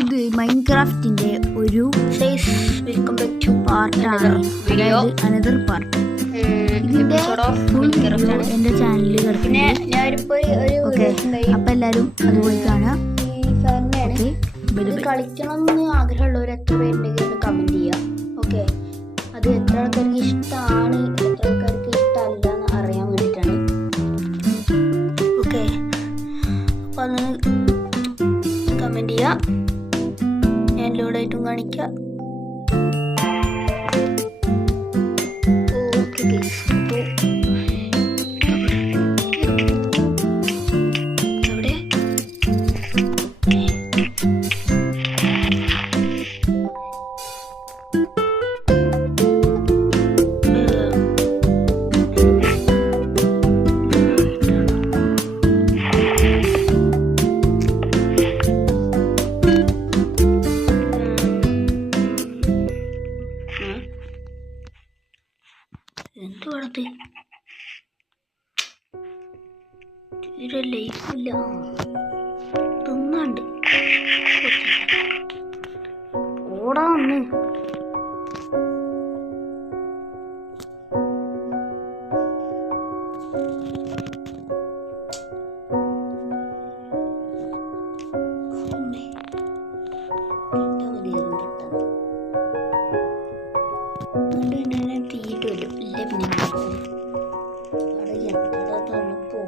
ഇത് മൈൻക്രാഫ്റ്റിന്റെ ഒരു welcome back to പാർട്ടാണ്, അതായത് അനദർ പാർട്ട്. ഇതിന്റെ ഫുൾ വീഡിയോ എന്റെ ചാനലിൽ കിടക്കുന്നുണ്ട്. ഓക്കെ, അപ്പൊ എല്ലാരും അതുപോലെ കാണാം. കളിക്കണം എന്ന് ആഗ്രഹമുള്ളവർ എത്ര പേരുണ്ടെങ്കിൽ ഒന്ന് കമന്റ് ചെയ്യാം. ഓക്കെ, അത് എത്ര ആൾക്കാർക്ക് ഇഷ്ടമാണ്, എത്ര ആൾക്കാർക്ക് ഇഷ്ടമല്ല എന്ന് അറിയാൻ വേണ്ടിയിട്ടാണ്. ഓക്കെ, അപ്പൊ അതൊന്ന് കമന്റ് ചെയ്യാം. ഞാൻ ലോഡായിട്ടും കാണിക്കാം. ഓക്കെ ഗൈസ്, അവിടെ എന്തുവാണത്? തീരെ ലൈഫില്ല, തിന്നാണ്ട് ഓടാ ഒന്ന്. തീറ്റല്ലോ ഇല്ല, പിന്നെ അവിടെ എത്ര തണുപ്പോ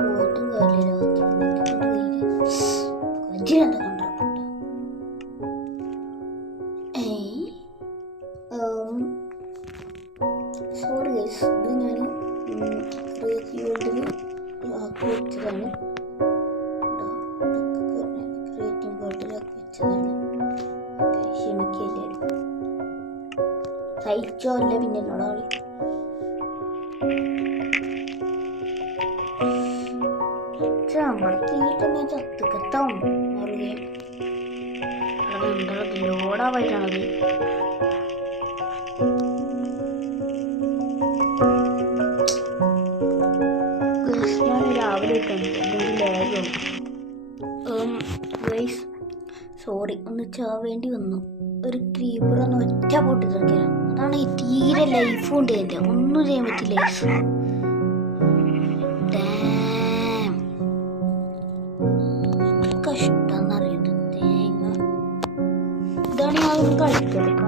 പോയിട്ടും കാര്യമില്ല. സോറി ഗൈസ്, ഇത് ഞാൻ ക്രിയേറ്റ് വേൾഡിൽ ആക്കി വെച്ചതാണ്. ക്രിയേറ്റീവ് വേൾഡിലാക്കി വെച്ചതാണ്. ക്ഷമിക്കല്ലേ, സഹിച്ചോ അല്ല പിന്നെ എന്നോട് കളി. നമ്മുടെ തീറ്റന്നെ ചത്തുക്കത്താവും മറുകയും എന്താണത് ലോഡാവായിട്ടാണത്. ഞാൻ രാവിലെ സോറി, ഒന്ന് വേണ്ടി വന്നു. ഒരു ക്രീപ്പർ ഒന്ന് ഒറ്റ പൊട്ടി തീർക്കില്ല. അതാണ് ഈ തീരെ ലൈഫ് കൊണ്ട് എൻ്റെ ഒന്നും ചെയ്യാൻ പറ്റില്ല. കഷ്ടന്നറിയുന്നത് തേങ്ങ. ഇതാണ് ഞാൻ കളിക്കുന്നത്.